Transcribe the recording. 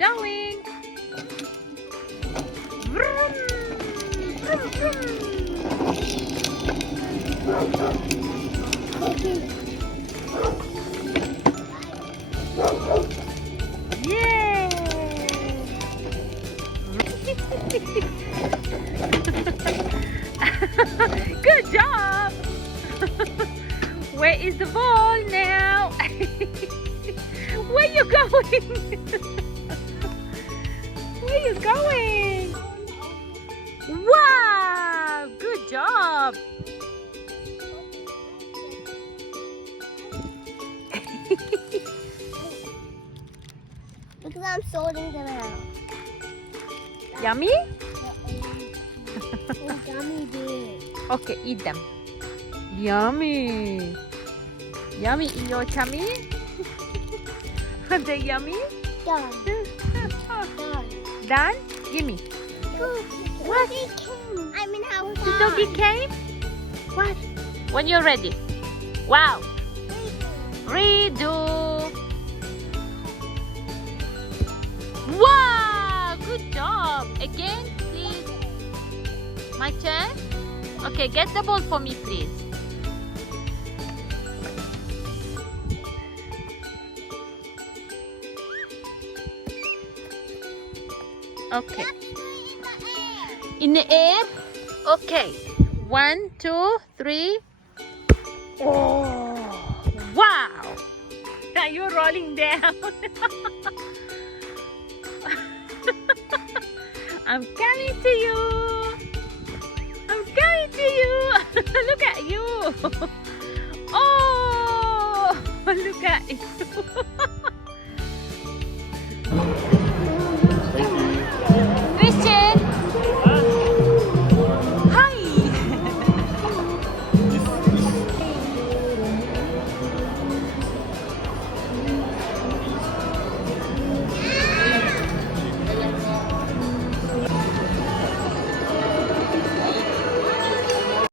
going. Vroom, vroom, vroom. Yay! Good job! Where is the ball now? Where you going? Where you going? Wow! Good job! Because I'm sorting them out. Yummy? Oh, gummy bears. Okay, eat them. Yummy! Yummy in your tummy? Are they yummy? Done. Done. Done? Gimme. What? I mean, how The far? doggy came? What? When you're ready. Wow! Redo! Wow! Good job! Again, please. My turn? Okay, get the ball for me, please. Okay. In the air? Okay. 1, 2, 3. Oh! Wow! Now you're rolling down. I'm coming to you. I'm coming to you. Look at you. Oh! Look at you.